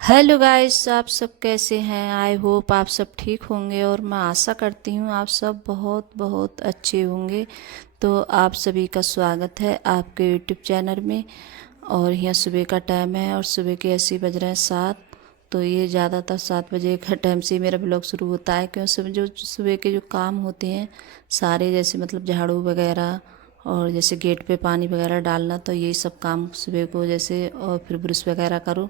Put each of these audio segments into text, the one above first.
Hello guys, आप सब कैसे हैं। आई होप आप सब ठीक होंगे और मैं आशा करती हूँ आप सब बहुत बहुत अच्छे होंगे। तो आप सभी का स्वागत है आपके यूट्यूब चैनल में। और यहाँ सुबह का टाइम है और सुबह के ऐसे ही बज रहे हैं 7। तो ये ज़्यादातर 7 बजे का टाइम से ही मेरा ब्लॉग शुरू होता है, क्योंकि सुबह के जो काम होते हैं सारे, जैसे मतलब झाड़ू वगैरह और जैसे गेट पे पानी वगैरह डालना, तो यही सब काम सुबह को जैसे, और फिर ब्रश वगैरह करो।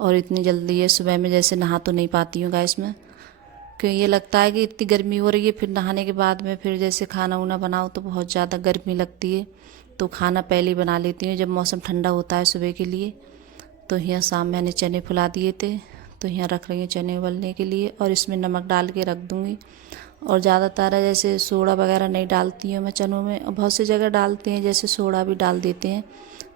और इतनी जल्दी ये सुबह में जैसे नहा तो नहीं पाती हूँ गाइस मैं, क्योंकि ये लगता है कि इतनी गर्मी हो रही है, फिर नहाने के बाद में फिर जैसे खाना उना बनाओ तो बहुत ज़्यादा गर्मी लगती है। तो खाना पहले ही बना लेती हूँ जब मौसम ठंडा होता है सुबह के लिए। तो यहाँ शाम मैंने चने फुला दिए थे, तो यहाँ रख रही हूँ चने उबलने के लिए और इसमें नमक डाल के रख दूँगी। और ज़्यादातर जैसे सोडा वगैरह नहीं डालती हूँ मैं चनों में, और बहुत सी जगह डालते हैं जैसे सोडा भी डाल देते हैं।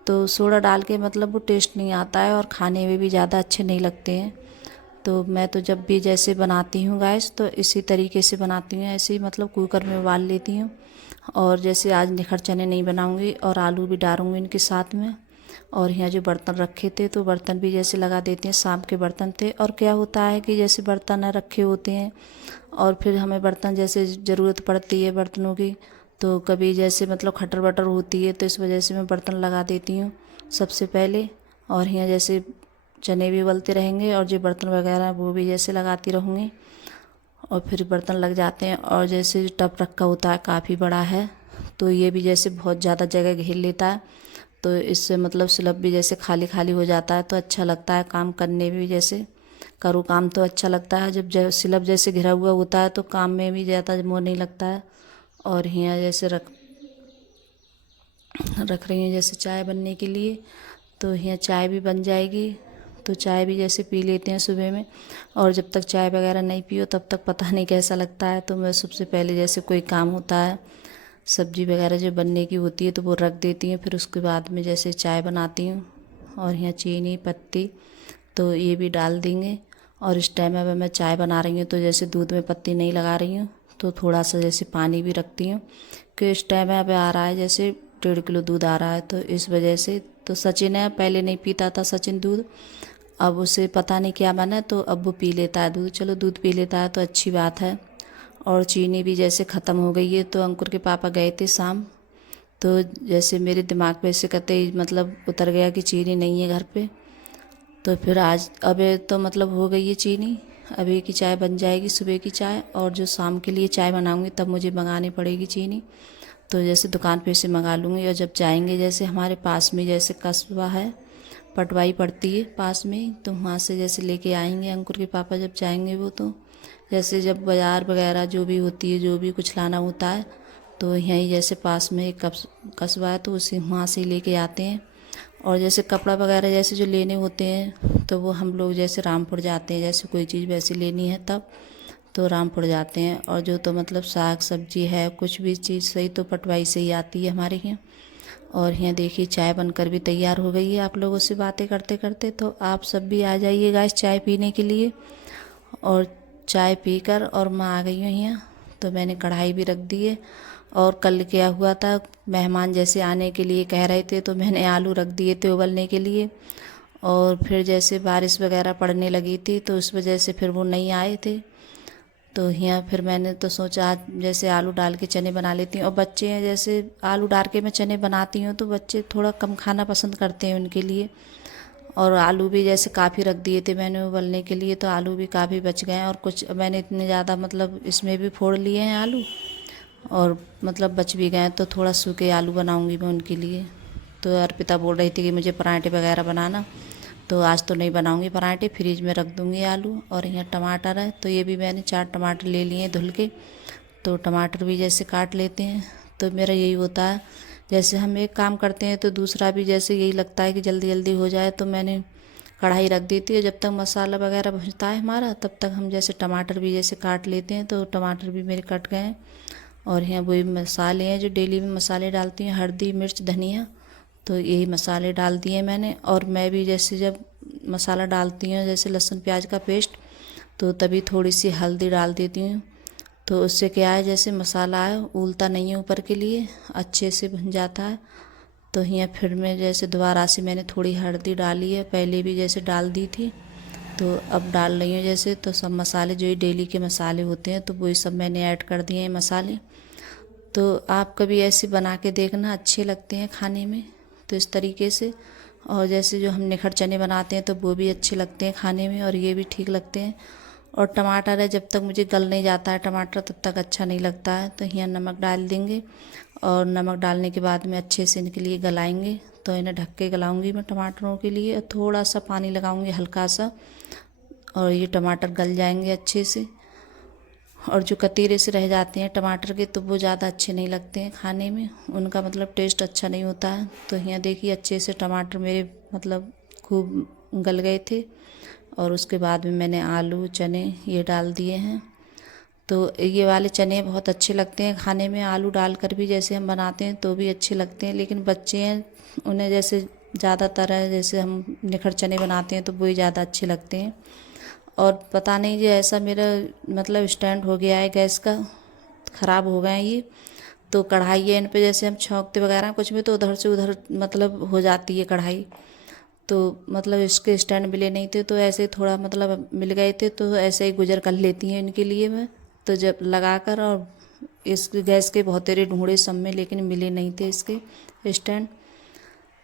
तो सोडा डाल के मतलब वो टेस्ट नहीं आता है और खाने में भी ज़्यादा अच्छे नहीं लगते हैं। तो मैं तो जब भी जैसे बनाती हूँ गैस, तो इसी तरीके से बनाती हूँ, ऐसे ही मतलब कुकर में उबाल लेती हूँ। और जैसे आज निखर चने नहीं बनाऊँगी और आलू भी डालूँगी इनके साथ में। और यहाँ जो बर्तन रखे थे तो बर्तन भी जैसे लगा देते हैं, शाम के बर्तन थे। और क्या होता है कि जैसे बर्तन रखे होते हैं और फिर हमें बर्तन जैसे ज़रूरत पड़ती है बर्तनों की, तो कभी जैसे मतलब खटर बटर होती है, तो इस वजह से मैं बर्तन लगा देती हूँ सबसे पहले। और यहाँ जैसे चने भी उबलते रहेंगे और जो बर्तन वगैरह वो भी जैसे लगाती रहूँगी, और फिर बर्तन लग जाते हैं। और जैसे टब रखा होता है काफ़ी बड़ा है, तो ये भी जैसे बहुत ज़्यादा जगह घेर लेता है। तो इससे मतलब स्लैब भी जैसे खाली खाली हो जाता है, तो अच्छा लगता है काम करने में भी। जैसे करूँ काम तो अच्छा लगता है, जब स्लैब जैसे घिरा हुआ होता है तो काम में भी ज़्यादा मोह नहीं लगता है। और यहाँ जैसे रख रख रही हूँ जैसे चाय बनने के लिए, तो यहाँ चाय भी बन जाएगी। तो चाय भी जैसे पी लेते हैं सुबह में। और जब तक चाय वगैरह नहीं पियो तब तक पता नहीं कैसा लगता है। तो मैं सबसे पहले जैसे कोई काम होता है, सब्जी वगैरह जो बनने की होती है तो वो रख देती हूँ, फिर उसके बाद में जैसे चाय बनाती हूँ। और यहाँ चीनी पत्ती तो ये भी डाल देंगे। और इस टाइम अगर मैं चाय बना रही हूँ तो जैसे दूध में पत्ती नहीं लगा रही हूँ, तो थोड़ा सा जैसे पानी भी रखती हूँ, कि इस टाइम अब आ रहा है जैसे 1.5 किलो दूध आ रहा है, तो इस वजह से। तो सचिन है, पहले नहीं पीता था सचिन दूध, अब उसे पता नहीं क्या बना तो अब वो पी लेता है दूध। चलो दूध पी लेता है तो अच्छी बात है। और चीनी भी जैसे ख़त्म हो गई है, तो अंकुर के पापा गए थे शाम, तो जैसे मेरे दिमाग पे से कहते ही मतलब उतर गया कि चीनी नहीं है घर पे। तो फिर आज अब तो मतलब हो गई है चीनी, अभी की चाय बन जाएगी सुबह की चाय। और जो शाम के लिए चाय बनाऊंगी तब मुझे मंगानी पड़ेगी चीनी, तो जैसे दुकान पे से मंगा लूँगी। और जब जाएंगे जैसे हमारे पास में जैसे कस्बा है, पटवाई पड़ती है पास में, तो वहाँ से जैसे लेके आएंगे अंकुर के पापा जब जाएंगे वो। तो जैसे जब बाज़ार वगैरह जो भी होती है, जो भी कुछ लाना होता है, तो यहीं जैसे पास में एक कस्बा है, तो उसी वहाँ से ही लेके आते हैं। और जैसे कपड़ा वगैरह जैसे जो लेने होते हैं तो वो हम लोग जैसे रामपुर जाते हैं, जैसे कोई चीज़ वैसी लेनी है तब तो रामपुर जाते हैं। और जो तो मतलब साग सब्जी है कुछ भी चीज़ सही तो पटवाई से ही आती है हमारे यहाँ। और यहाँ देखिए चाय बनकर भी तैयार हो गई है। आप लोगों से बातें करते करते तो आप सब भी आ जाइएगा इस चाय पीने के लिए। और चाय पीकर और मैं आ गई हूँ यहाँ, तो मैंने कढ़ाई भी रख दी है। और कल क्या हुआ था, मेहमान जैसे आने के लिए कह रहे थे तो मैंने आलू रख दिए थे उबलने के लिए। और फिर जैसे बारिश वगैरह पड़ने लगी थी तो उस वजह से फिर वो नहीं आए थे। तो यहाँ फिर मैंने तो सोचा आज जैसे आलू डाल के चने बना लेती हूँ। और बच्चे हैं जैसे आलू डाल के मैं चने बनाती हूँ तो बच्चे थोड़ा कम खाना पसंद करते हैं उनके लिए। और आलू भी जैसे काफ़ी रख दिए थे मैंने उबलने के लिए, तो आलू भी काफ़ी बच गए हैं। और कुछ मैंने इतने ज़्यादा मतलब इसमें भी फोड़ लिए हैं आलू, और मतलब बच भी गए हैं, तो थोड़ा सूखे आलू बनाऊंगी मैं उनके लिए। तो अर्पिता बोल रही थी कि मुझे पराठे वगैरह बनाना, तो आज तो नहीं बनाऊंगी पराठे, फ्रिज में रख दूंगी आलू। और यहाँ टमाटर है, तो ये भी मैंने 4 टमाटर ले लिए धुल के, तो टमाटर भी जैसे काट लेते हैं। तो मेरा यही होता है, जैसे हम एक काम करते हैं तो दूसरा भी जैसे यही लगता है कि जल्दी जल्दी हो जाए, तो मैंने कढ़ाई रख देती है। जब तक मसाला वगैरह भुनता है हमारा तब तक हम जैसे टमाटर भी जैसे काट लेते हैं, तो टमाटर भी मेरे कट गए हैं। और यहाँ वही मसाले हैं जो डेली में मसाले डालती हूँ, हल्दी मिर्च धनिया, तो यही मसाले डाल दिए मैंने। और मैं भी जैसे जब मसाला डालती हूँ जैसे लहसुन प्याज का पेस्ट, तो तभी थोड़ी सी हल्दी डाल देती हूँ। तो उससे क्या है जैसे मसाला है उलता नहीं है, ऊपर के लिए अच्छे से भुन जाता है। तो यहाँ फिर मैं जैसे दोबारा से मैंने थोड़ी हल्दी डाली है, पहले भी जैसे डाल दी थी। तो अब डाल रही हूँ जैसे, तो सब मसाले जो ये डेली के मसाले होते हैं तो वही सब मैंने ऐड कर दिए हैं मसाले। तो आप कभी ऐसे बना के देखना, अच्छे लगते हैं खाने में। तो इस तरीके से, और जैसे जो हम निखर चने बनाते हैं तो वो भी अच्छे लगते हैं खाने में, और ये भी ठीक लगते हैं। और टमाटर है, जब तक मुझे गल नहीं जाता है टमाटर तब तक अच्छा नहीं लगता है। तो यहाँ नमक डाल देंगे, और नमक डालने के बाद में अच्छे से इनके लिए गलाएंगे। तो इन्हें ढक के गलाऊंगी मैं टमाटरों के लिए, और थोड़ा सा पानी लगाऊंगी हल्का सा, और ये टमाटर गल जाएंगे अच्छे से। और जो कतीरे से रह जाते हैं टमाटर के तो वो ज़्यादा अच्छे नहीं लगते हैं खाने में, उनका मतलब टेस्ट अच्छा नहीं होता है। तो यहाँ देखिए अच्छे से टमाटर मेरे मतलब खूब गल गए थे, और उसके बाद में मैंने आलू चने ये डाल दिए हैं। तो ये वाले चने बहुत अच्छे लगते हैं खाने में, आलू डालकर भी जैसे हम बनाते हैं तो भी अच्छे लगते हैं। लेकिन बच्चे हैं, उन्हें जैसे ज़्यादातर है जैसे हम निखर चने बनाते हैं तो वही ज़्यादा अच्छे लगते हैं। और पता नहीं ये ऐसा मेरा मतलब स्टैंड हो गया है गैस का, ख़राब हो गए हैं ये। तो कढ़ाई है, इन पे जैसे हम छौंकते वगैरह कुछ भी तो उधर से उधर मतलब हो जाती है कढ़ाई। तो मतलब इसके स्टैंड मिले नहीं थे, तो ऐसे थोड़ा मतलब मिल गए थे तो ऐसे ही गुजर कर लेती हैं इनके लिए मैं। तो जब लगा कर, और इस गैस के बहुत तेरे ढूंढे सब में, लेकिन मिले नहीं थे इसके स्टैंड।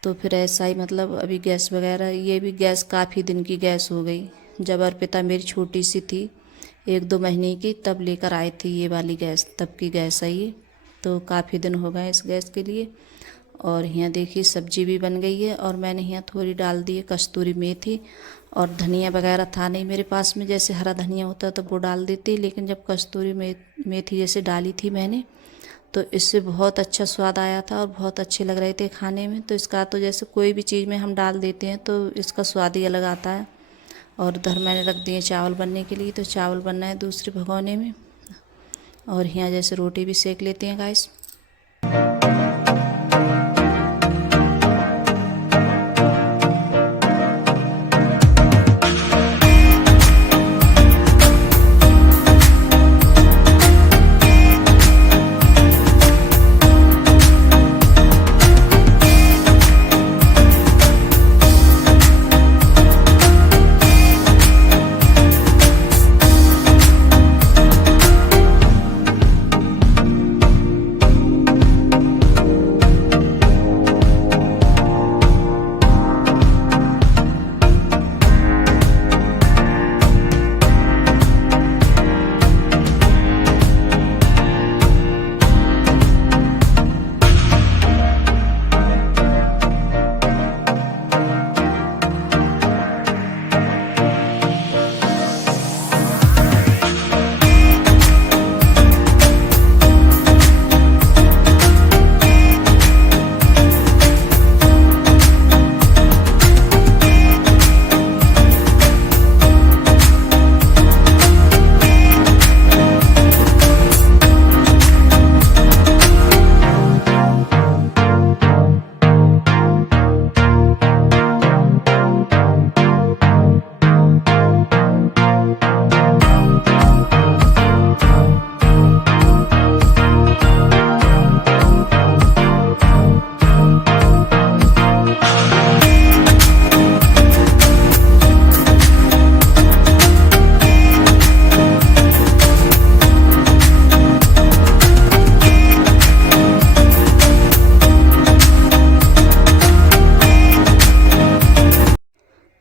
तो फिर ऐसा ही मतलब अभी गैस वगैरह, ये भी गैस काफ़ी दिन की गैस हो गई। जब अर्पिता मेरी छोटी सी थी 1-2 महीने की, तब लेकर आए थे ये वाली गैस, तब की गैस है ये। तो काफ़ी दिन हो गए इस गैस के लिए। और यहाँ देखिए सब्जी भी बन गई है, और मैंने यहाँ थोड़ी डाल दी है कस्तूरी मेथी। और धनिया वगैरह था नहीं मेरे पास में, जैसे हरा धनिया होता तो वो डाल देती, लेकिन जब कस्तूरी मेथी जैसे डाली थी मैंने, तो इससे बहुत अच्छा स्वाद आया था और बहुत अच्छे लग रहे थे खाने में। तो इसका तो जैसे कोई भी चीज़ में हम डाल देते हैं तो इसका स्वाद ही अलग आता है। और उधर मैंने रख दिए चावल बनने के लिए, तो चावल बनना है दूसरे भगोने में। और यहाँ जैसे रोटी भी सेक लेते हैं गाइस।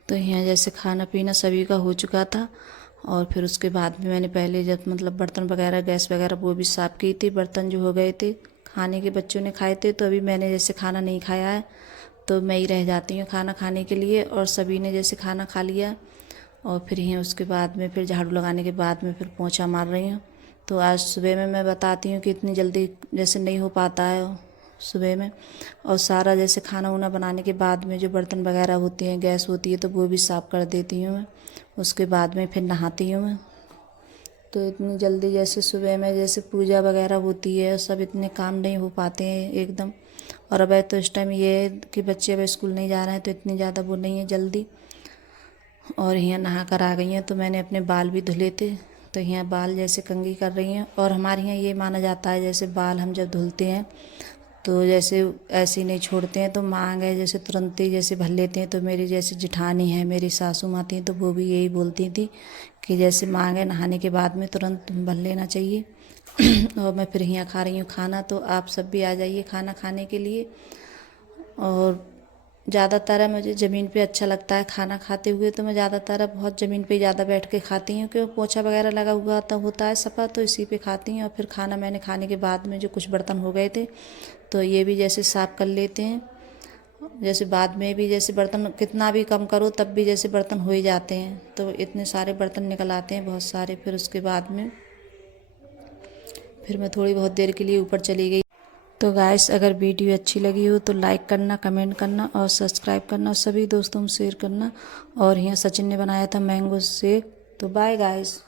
तो यहाँ जैसे खाना पीना सभी का हो चुका था। और फिर उसके बाद में मैंने पहले जब मतलब बर्तन वगैरह गैस वगैरह वो भी साफ़ की थी, बर्तन जो हो गए थे खाने के बच्चों ने खाए थे। तो अभी मैंने जैसे खाना नहीं खाया है तो मैं ही रह जाती हूँ खाना खाने के लिए, और सभी ने जैसे खाना खा लिया। और फिर यहाँ उसके बाद में फिर झाड़ू लगाने के बाद में फिर पोंछा मार रही हूँ। तो आज सुबह में मैं बताती हूँ कि इतनी जल्दी जैसे नहीं हो पाता है सुबह में। और सारा जैसे खाना वाना बनाने के बाद में जो बर्तन वगैरह होती हैं गैस होती है तो वो भी साफ़ कर देती हूँ मैं। उसके बाद में फिर नहाती हूँ मैं। तो इतनी जल्दी जैसे सुबह में जैसे पूजा वगैरह होती है, सब इतने काम नहीं हो पाते हैं एकदम। और अब तो इस टाइम ये है कि बच्चे अब स्कूल नहीं जा रहे हैं तो इतनी ज़्यादा वो नहीं है जल्दी। और यहाँ नहा कर आ गई हैं तो मैंने अपने बाल भी धुले थे, तो यहाँ बाल जैसे कंघी कर रही हैं। और हमारे यहाँ ये माना जाता है जैसे बाल हम जब धुलते हैं तो जैसे ऐसे ही नहीं छोड़ते हैं, तो माँ गए जैसे तुरंत ही जैसे भर लेते हैं। तो मेरी जैसे जेठानी है, मेरी सासू माँ थी, तो वो भी यही बोलती थी कि जैसे माँ गए नहाने के बाद में तुरंत भर लेना चाहिए। और मैं फिर यहाँ खा रही हूँ खाना, तो आप सब भी आ जाइए खाना खाने के लिए। और ज़्यादातर मुझे ज़मीन पे अच्छा लगता है खाना खाते हुए, तो मैं ज़्यादातर बहुत ज़मीन पे ज़्यादा बैठ के खाती हूँ, क्योंकि पोछा वगैरह लगा हुआ तो होता है सफ़ा, तो इसी पे खाती हूँ। और फिर खाना मैंने खाने के बाद में जो कुछ बर्तन हो गए थे, तो ये भी जैसे साफ़ कर लेते हैं। जैसे बाद में भी जैसे बर्तन कितना भी कम करो तब भी जैसे बर्तन हो ही जाते हैं, तो इतने सारे बर्तन निकल आते हैं बहुत सारे। फिर उसके बाद में फिर मैं थोड़ी बहुत देर के लिए ऊपर चली गई। तो गाइस, अगर वीडियो अच्छी लगी हो तो लाइक करना, कमेंट करना और सब्सक्राइब करना, सभी दोस्तों में शेयर करना। और यहाँ सचिन ने बनाया था मैंगो शेक। तो बाय गाइस।